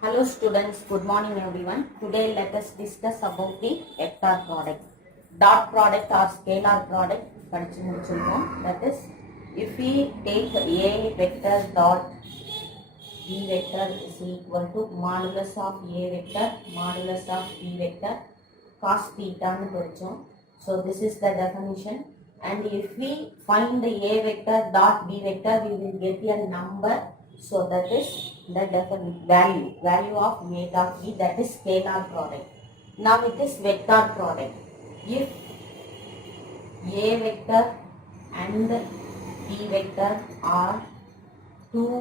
Hello students, good morning everyone. Today let us discuss about the vector product. Dot product or scalar product படிச்சு முடிச்சிருக்கோம். That is, if we take A vector dot B vector is equal to modulus of A vector modulus of B vector cos theta னு படிச்சோம். So this is the definition. And if we find the A vector dot B vector, we will get a number. So that is the value of A dot B, that is scalar product. Now it is vector product. If A vector and B vector are two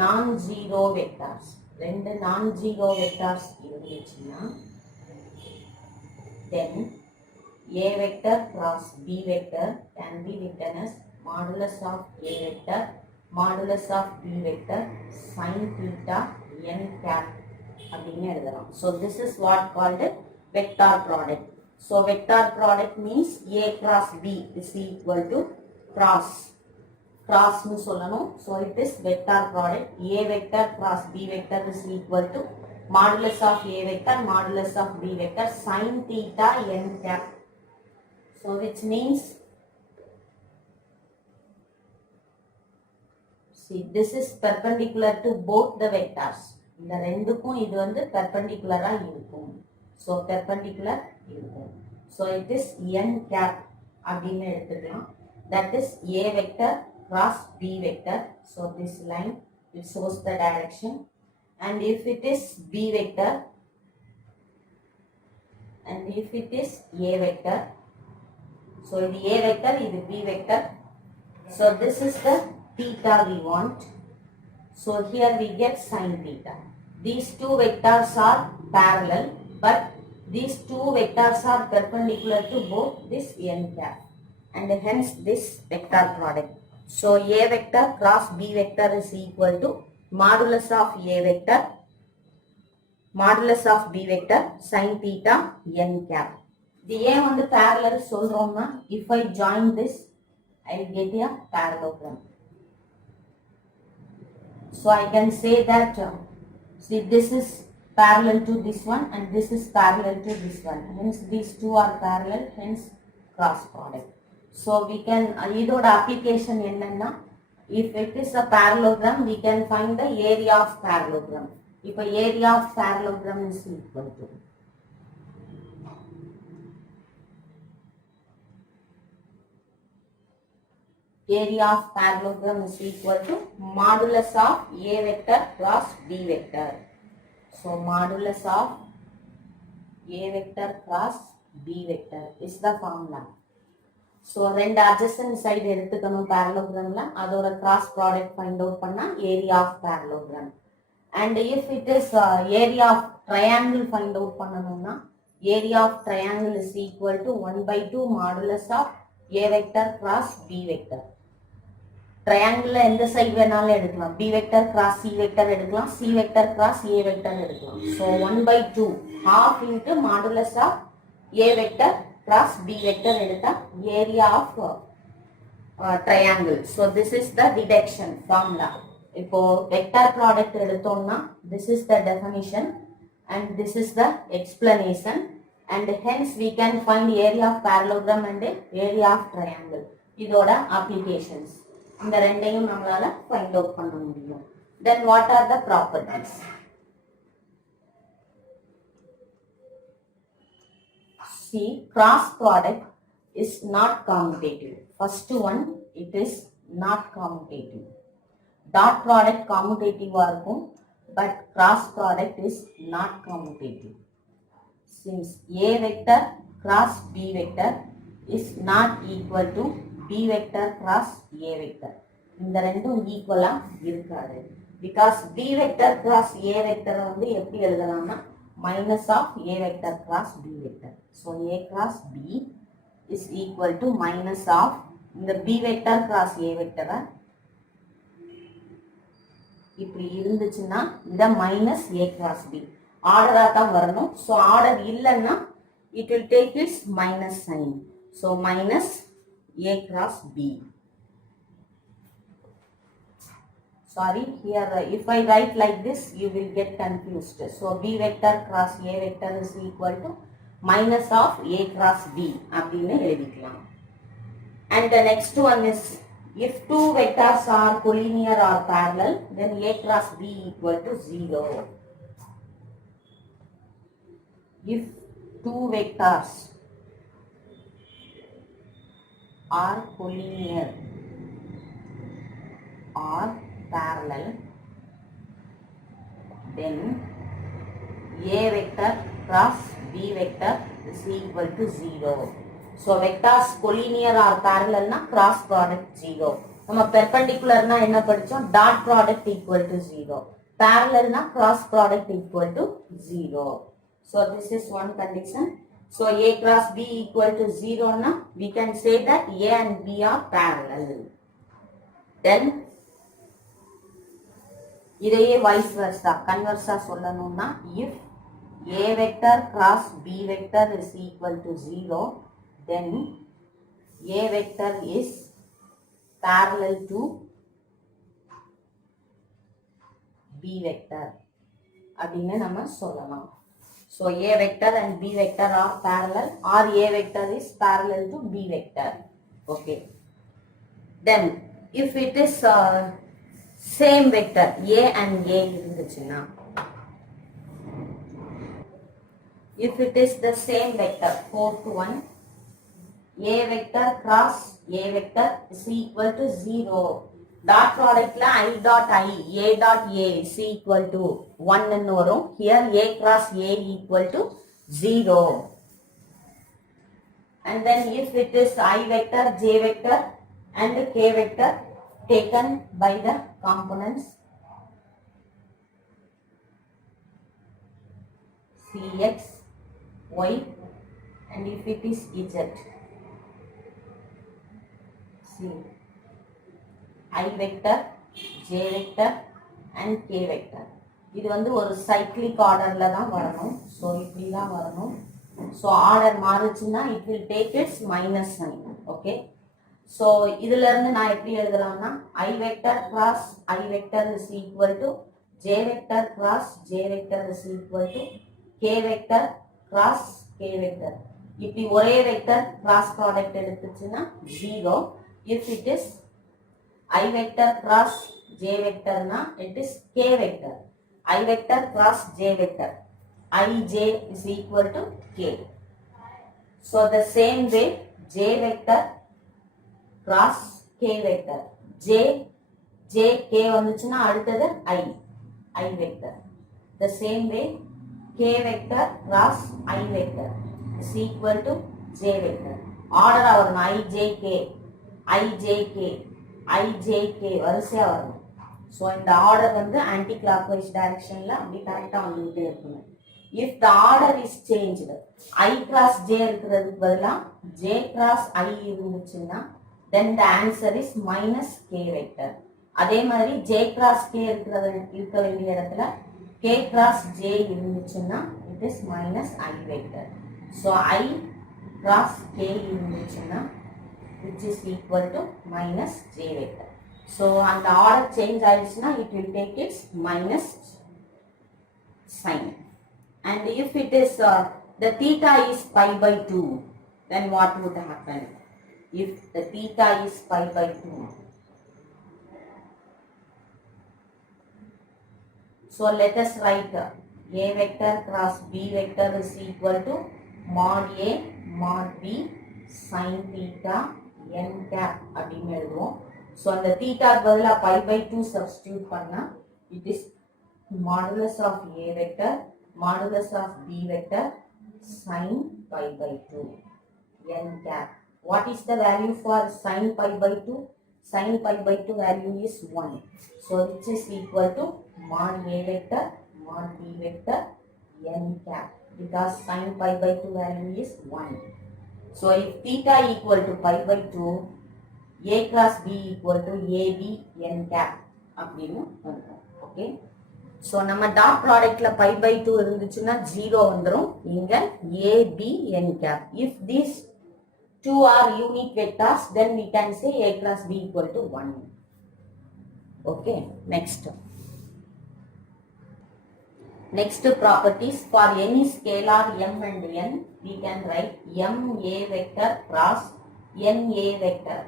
non-zero vectors, ரெண்டு non-zero vectors இருந்துச்சுன்னா, then A vector cross B vector can be written as modulus of A vector modulus of B vector sin theta n cap அப்படின்னு எழுதலாம். So this is what called vector product. So vector product means A cross B is equal to cross னு சொல்லணும். So it is vector product. A vector cross B vector is equal to modulus of A vector modulus of B vector sin theta n cap. So which means, see, this is perpendicular to both the vectors. இந்த ரெண்டுக்கும் இது வந்து perpendicular-ஆ இருக்கும். So perpendicular இருக்கும். So it is n cap அப்படின்னு எடுத்துக்கலாம். That is A vector cross B vector. So this line, it shows the direction. And if it is B vector, and if it is A vector, so இது A vector, இது B vector. So this is the theta we want. So here we get sin theta. These two vectors are parallel, but these two vectors are perpendicular to both this n cap, and hence this vector product. So A vector cross B vector is equal to modulus of A vector modulus of B vector sin theta n cap. The A வந்து parallel சொல்றோம்னா, if I join this, I will get a parallelogram. So I can say that, see, this is parallel to this one and this is parallel to this one. Hence these two are parallel, hence cross product. So we can, இதோட application என்னன்னா, if it is a parallelogram, we can find the area of parallelogram. If area of parallelogram is equal to area of parallelogram is equal to modulus of A vector cross B vector. So modulus of A vector cross B vector is the formula. So ரெண்டு adjacent side எடுத்துக்கணும் parallelogramல, அதோட cross product find out பண்ணா area of parallelogram. And if it is area of triangle find out பண்ணணும்னா, area of triangle is equal to 1/2 modulus of A vector cross B vector. Triangle எந்த side வேணாலும் எடுக்கலாம். B vector cross C vector எடுக்கலாம், C vector cross A vector எடுக்கலாம். So 1/2 half into modulus of A vector cross B vector எடுத்தா area of triangle. So this is the deduction formula. இப்போ vector product எடுத்தோம்னா, this is the definition and this is the explanation, and hence we can find area of parallelogram and area of triangle. இதோட applications இந்த ரெண்டையும் நம்மளால find out பண்ண முடியும். Then what are the properties? See, cross product is not commutative. First one, it is not commutative. Dot product commutative-ஆ இருக்கும், but cross product is not commutative. Since A vector cross B vector is not equal to B vector cross A vector. இந்த ரெண்டும் ஈக்குவலா இருக்காது. Because B vector cross A vector வந்து எப்படி எழுதலாம்னா, minus of A vector cross B vector. So A cross B is equal to minus of இந்த B vector cross A vector இப்படி இருந்துச்சுன்னா இந்த minus A cross B ஆர்டரா தான் வரணும். So order இல்லைன்னா it will take its minus sign. So minus A cross B. sorry, here if I write like this you will get confused. So B vector cross A vector is equal to minus of A cross B அப்படின்னு எழுதிக்கலாம். And the next one is, if two vectors are collinear or parallel, then A cross B equal to 0. If two vectors are collinear or parallel, then A vector cross B vector is equal to 0. So vectors collinear or parallel na cross product 0. நம்ம perpendicular na என்ன படிச்சோம், dot product equal to 0. Parallel na cross product equal to 0. So this is one condition. So A cross B equal to 0 na we can say that A and B are parallel. Then இதையே vice versa converse சொல்லணும்னா, if A vector cross B vector is equal to 0, then A vector is parallel to B vector அப்படின்னு நம்ம சொல்லலாம். So A vector and B vector are parallel, or A vector is parallel to B vector. Okay. Then if it is same vector A and A இருந்துச்சுன்னா, if it is the same vector 4 to 1, A vector cross A vector is equal to 0. Dot product la I dot I, A dot A is equal to 1 ன்னு வரும். Here A cross A equal to 0. And then if it is I vector, J vector and K vector taken by the components Cx, Y, and if it is Z, see I vector, J vector and K vector. இது வந்து ஒரு cyclic ஆர்டர்ல தான் வரணும். So இப்படி தான் வரணும். So order மாறுச்சுன்னா it will take its minus sign. Okay. So இதுல இருந்து நான் எப்படி எழுதலாம்னா, I vector cross I vector is equal to J vector cross J vector is equal to K vector cross K vector. இப்படி ஒரே vector cross product எடுத்துச்சுன்னா 0. If it is I vector cross J vector na it is K vector. I vector cross J vector. Ij is equal to K. So the same way J vector cross K vector. J K வந்துச்சுன்னா அடுத்தது I vector. The same way K vector cross I vector is equal to J vector. Order வரணும் IJK வரிசையா வரணும். So இந்த order வந்து anti clockwise டைரக்ஷன்ல அப்படி கரெக்டாக வந்துகிட்டே இருக்கணும். If the order is changed, I cross J இருக்கிறதுக்கு பதிலாக J கிராஸ் I இருந்துச்சுன்னா then the answer is minus K vector. அதே மாதிரி J கிராஸ் K இருக்க வேண்டிய இடத்துல K கிராஸ் J இருந்துச்சுன்னா it is minus I vector. So I cross K இருந்துச்சுன்னா which is equal to minus J vector. So and the order change ஆயிடுச்சுன்னா it will take its minus sign. And if it is the theta is pi by 2, then what would happen? If the theta is pi by 2, so let us write A vector cross B vector is equal to mod A mod B sin theta n cap அப்படின்னு எழுதுவோம். So அந்த theta பதிலாக pi by 2 substitute பண்ணா it is modulus of A vector modulus of B vector sin pi by 2 n cap. What is the value for sin pi by 2? Sin pi by 2 value is 1. So which is equal to mod A vector mod B vector n cap, because sin pi by 2 value is 1. So if theta equal to pi by 2, A cross B equal to AB n cap அப்படின்னு வந்துடும். Okay. So நம்ம dot ப்ராடக்ட்ல pi by 2 இருந்துச்சுன்னா 0 வந்துடும். இங்க AB n cap. If these two are unique vectors, then we can say A cross B equal to 1. Okay, next properties for any scalar m and n, we can write m a vector cross n a vector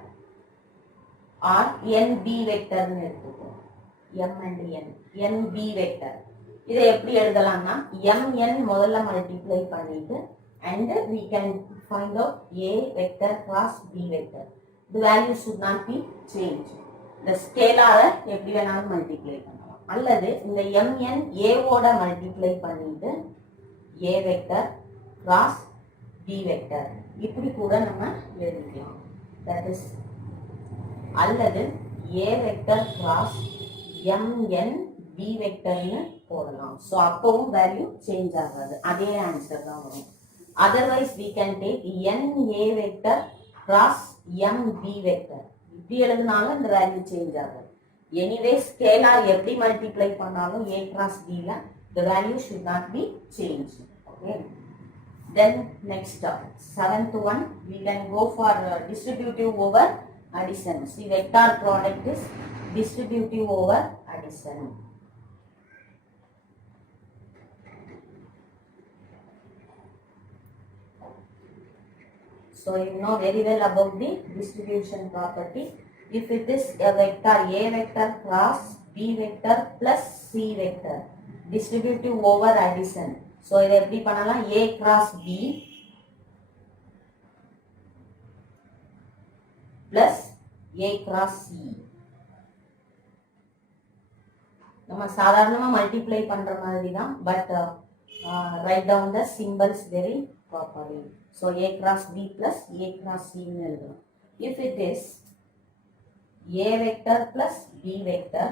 or n b vector னு எடுத்துக்கோம். m and n b vector. இதை எப்படி எழுதலாம்னா mn முதல்ல multiply பண்ணிட்டு and we can find out a vector cross b vector. The value should not be changed. The scalar எப்படி வேணாலும் multiply பண்ணலாம். அல்லது இந்த mn a ஓட மல்டிப்ளை பண்ணிட்டு a vector cross b vector இப்படி கூட நம்ம எழுதிக்கலாம். That is அல்லது a vector cross mn b vector னு போடலாம். So அப்பவும் வேல்யூ சேஞ்ச் ஆகாது, அதே ஆன்சர் தான் வரும். Otherwise we can take n a vector cross m b vector. இப்படி எழுதினாலும் இந்த வேல்யூ சேஞ்ச் ஆகாது. Anyway ஸ்கேலார் எப்படி மல்டிப்ளை பண்ணாலும் a cross b ல the value should not be changed. Okay. Then next seventh one we can go for distributive over addition. See, vector product is distributive over addition. So you know very well about the distribution property. If it is a vector a vector cross b vector plus c vector, distributive over addition. So இதை எப்படி பண்ணலாம், a cross b plus a cross c. நம்ம சாதாரணமா multiply பண்ற மாதிரி தான், but write down the symbols very properly. So a cross b plus a cross c னு எழுதலாம். If it is a vector plus b vector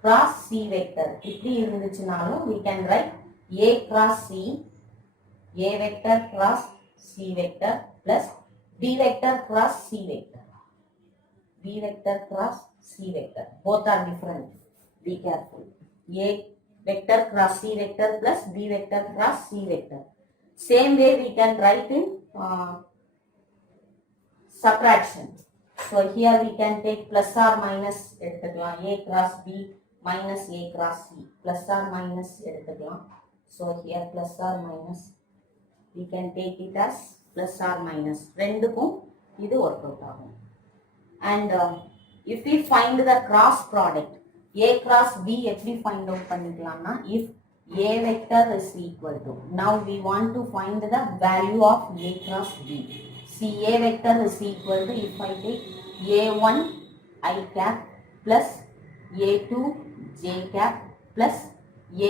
cross c vector இப்படி இருந்துச்சுனாலும் we can write a cross c, a vector cross c vector plus b vector cross c vector. B vector cross c vector. Both are different. Be careful. A vector cross c vector plus b vector cross c vector. Same way we can write in subtraction. So here we can take plus or minus எடுத்துக்கலாம். A cross b minus a cross c. Plus or minus எடுத்துக்கலாம். So here plus or minus. We can take it as plus or minus. ரெண்டுக்கும் இது work out ஆகும். And if we find the cross product, a cross b எப்படி find out பண்ணிக்கலாம்னா, if a vector is equal to, now we want to find the value of a cross b. See, a vector is equal to, if I take a1 I cap plus a2 j cap plus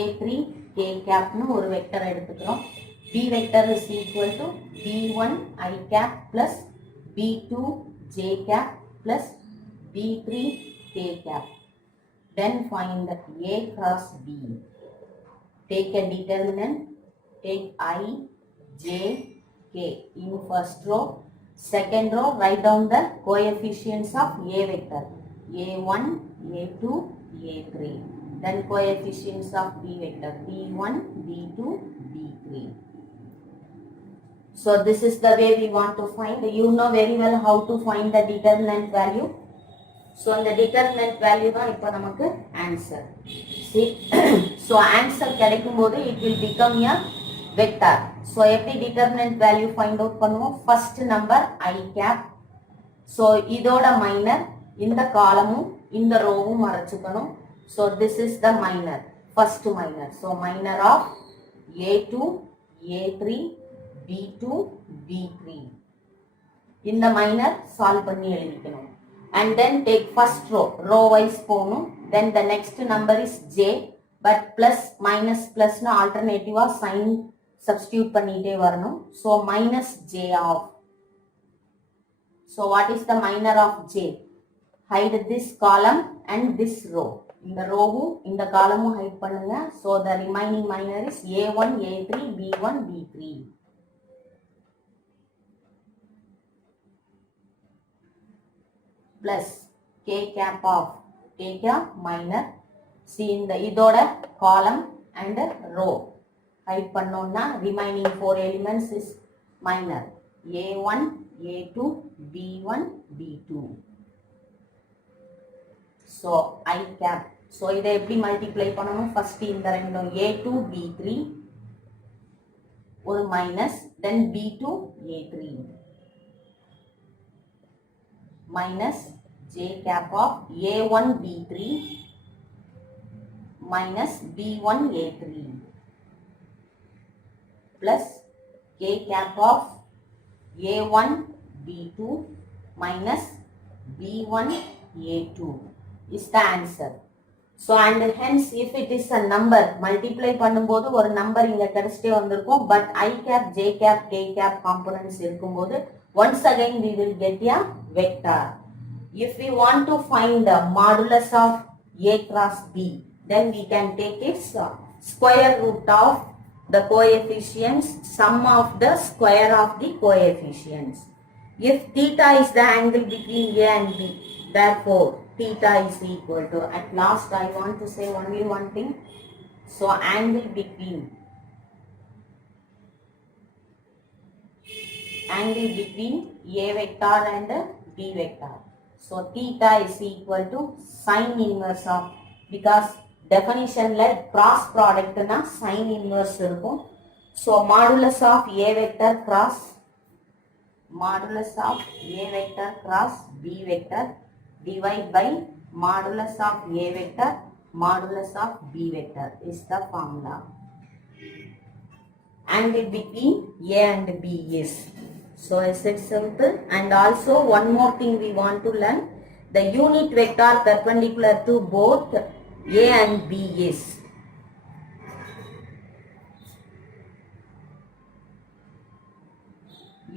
a3 k cap னு ஒரு vector எடுத்துக்கிறோம். b vector is equal to b1 I cap plus b2 j cap plus b3 k cap. Then find a cross b. Take a determinant, take I, j, k in first row. Second row, write down the coefficients of a vector. a1, a2, a3. Then coefficients of b vector. b1, b2, b3. So this is the way we want to find. You know very well how to find the determinant value. So the determinant value தான் இப்போ நமக்கு answer. See, so answer கிடைக்கும்போது it will become a vector. So எப்படி determinant value find out பண்ணுவோம்? First number I cap. So இதோட minor இந்த காலமும் இந்த ரோவும் மறைச்சுக்கணும். So this is the minor, first minor. So minor of a2, a3, b2, b3. இந்த minor solve பண்ணி எழுதிக்கணும். And then take first row wise போகணும். Then the next number is j, but plus minus plus னு alternative sign substitute பண்ணிட்டே வரணும். So minus j of. So what is the minor of j? Hide this column and this row. இந்த ரோவும் இந்த காலமும் hide பண்ணுங்க. So the remaining minor is a1, a3, b1, b3. Plus k cap of, take a minor. See in the இதோட column and row hide பண்ணோம்னா remaining 4 elements is minor. a1, a2, b1, b2. so I cap. so இதை எப்படி multiply பண்ணணும்? First இந்த ரெண்டும் a2 b3 ஒரு minus, then b2 a3 minus j cap of a1 b3 minus b1 a3 plus k cap of a1 b2 minus b1 a2 is the answer. So and hence if it is a number, multiply பண்ணும்போது ஒரு number இங்க கிடைச்சிட்டே வந்திருக்கும். But I cap, j cap, k cap components இருக்கும்போது once again we will get a vector. If we want to find the modulus of a cross b, then we can take its square root of the coefficients, sum of the square of the coefficients. If theta is the angle between a and b, therefore theta is equal to, at last I want to say only one thing, so angle between a vector and b vector, so theta is equal to sine inverse of, because definition like cross product na sine inverse irukum. So modulus of a vector cross b vector divide by modulus of a vector modulus of b vector is the formula. Angle between a and b is, so is it simple? And also one more thing we want to learn, the unit vector perpendicular to both a and b is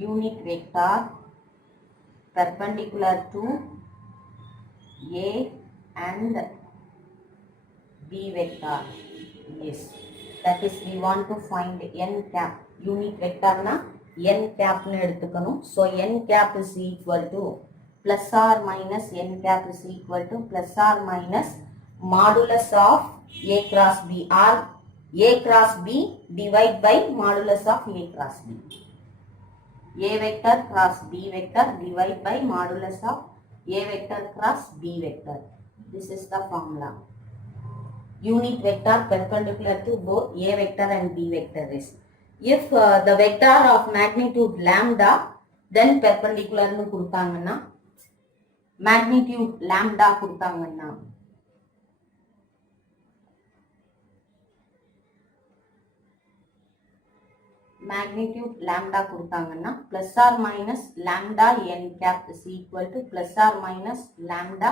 unit vector perpendicular to a and b vector is, that is we want to find n cap. Unit vector na n cap nu eduthukkanum. So n cap is equal to plus or minus, n cap is equal to plus or minus modulus of a cross b, or a cross b divide by modulus of a cross b. A vector cross b vector divide by modulus of a vector cross b vector. This is the formula. Unit vector perpendicular to both a vector and b vector is, if the vector of magnitude lambda, then perpendicular nu kudutanganna, magnitude lambda kudutanganna, magnitude lambda kudutanganna plus or minus lambda n cap is equal to plus or minus lambda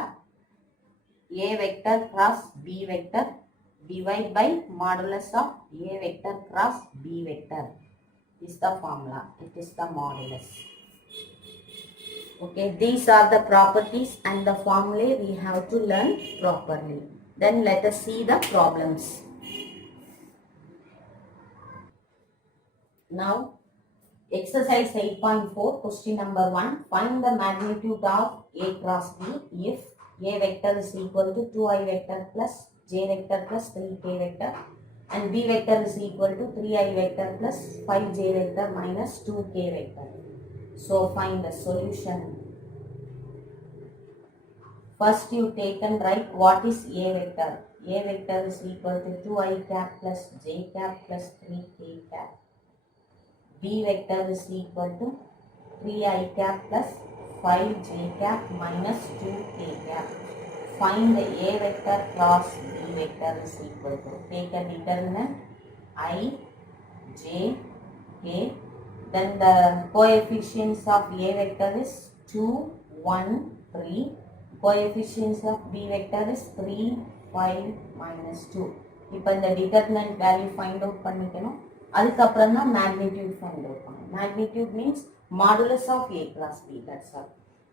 a vector cross b vector divide by modulus of a vector cross b vector is the formula. It is the modulus. Okay, these are the properties and the formulae we have to learn properly. Then let us see the problems. Now exercise 8.4, question number 1, find the magnitude of a cross b if a vector is equal to 2i vector plus j vector plus 3k vector and b vector is equal to 3i vector plus 5j vector minus 2k vector. So find the solution. First you take and write what is a vector. A vector is equal to 2i cap plus j cap plus 3k cap. B vector is equal to 3i cap plus 5j cap minus 2k cap. Find the a vector cross b vector is equal to, take a determinant I, j, k. Then the coefficients of a vector is 2, 1, 3. Coefficients of b vector is 3, 5, minus 2. இப்போ இந்த determinant value find out பண்ணிக்கணும். அதுக்கப்புறம் தான் magnitude find out பண்ணணும். Magnitude means modulus of a cross b, that's all.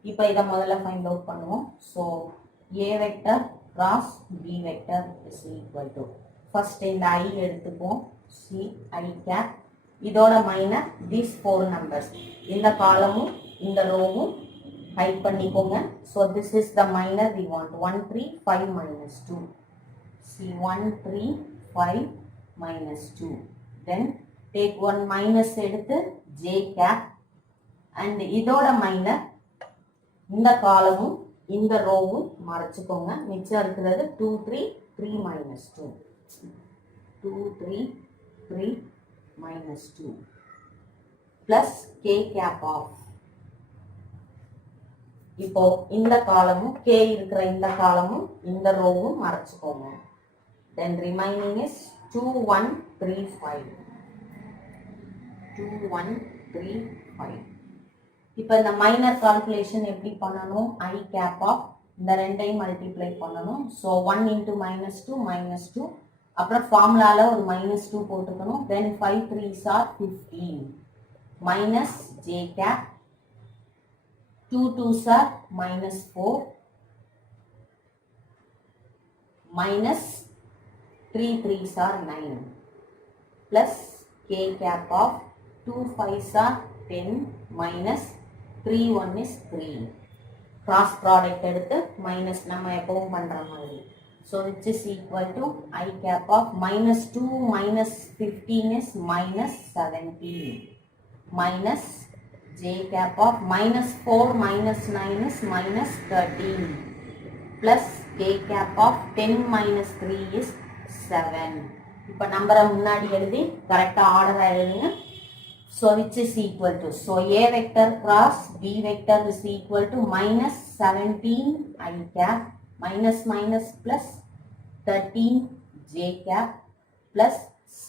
இப்போ இதை முதல்ல find out பண்ணுவோம். So a vector cross b vector is equal to, first இந்த I எடுத்துப்போம், see I cap, இதோட minus these 4 numbers, இந்த காலமும் இந்த ரோவும் hide பண்ணிக்கோங்க. So this is the minor we want, 1, 3, 5, minus 2. See 1, 3, 5, minus 2. Then take one minus எடுத்து j cap and இதோட minor இந்த காலமும் இந்த ரோவும் மறைச்சுக்கோங்க. மிச்சம் இருக்கிறது 2 3 3 minus 2 2 3 3 minus 2 plus k cap of. இப்போ இந்த காலமும் k இருக்கிற இந்த காலமும் இந்த ரோவும் மறைச்சுக்கோங்க. then remaining is 2 1 3 5 2 1 3 5. இப்போ இந்த மைனர் கால்குலேஷன் எப்படி பண்ணணும்? I cap of இந்த ரெண்டையும் மல்டிப்ளை பண்ணணும். ஸோ 1 into -2 -2, அப்புறம் ஃபார்முலால ஒரு -2 போட்டுக்கணும். then 5 3s are 15 minus j cap, 2 2s are -4 minus 3 3s are 9 plus k cap of 2 5s are 10 minus 3 1 is 3. Cross product எடுத்து minus நம்ம எப்பவும் பண்ற மாதிரி. So which is equal to I cap of -2 minus 15 is minus 17 minus j cap of -4 minus 9 is minus 13 plus k cap of 10 minus 3 is 7. இப்போ நம்பரை முன்னாடி எழுதி கரெக்டா ஆர்டரா எழுதுங்க. So which is equal to, so a vector cross b vector is equal to minus 17 I cap minus minus plus 13 j cap plus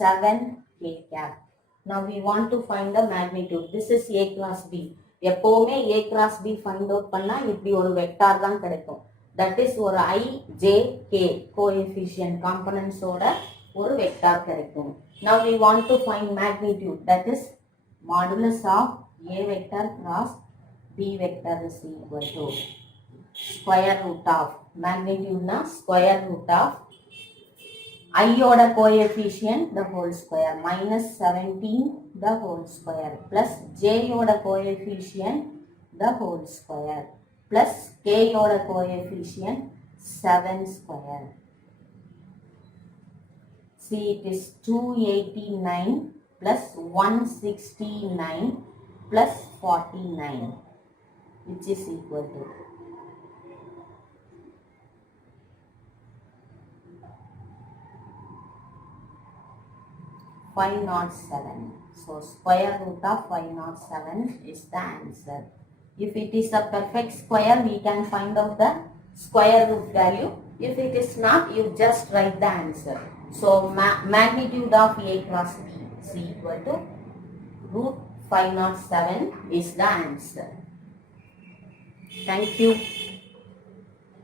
7 k cap. Now we want to find the magnitude. This is a cross b. எப்பவுமே a cross b find out பண்ணா இப்படி ஒரு vector தான் கிடைக்கும். That is ஒரு I j k coefficient components ஓட ஒரு vector கிடைக்கும். Now we want to find magnitude. That is modulus of a vector cross b vector is equal to square root of, magnitude na square root of I oda coefficient the whole square minus 17 the whole square plus j oda coefficient the whole square plus k oda coefficient 7 square. See, it is 289 plus 169 plus 49, which is equal to 507. So square root of 507 is the answer. If it is a perfect square, we can find out the square root value. If it is not, you just write the answer. So magnitude of a cross b is equal to root 507 is the answer. Thank you.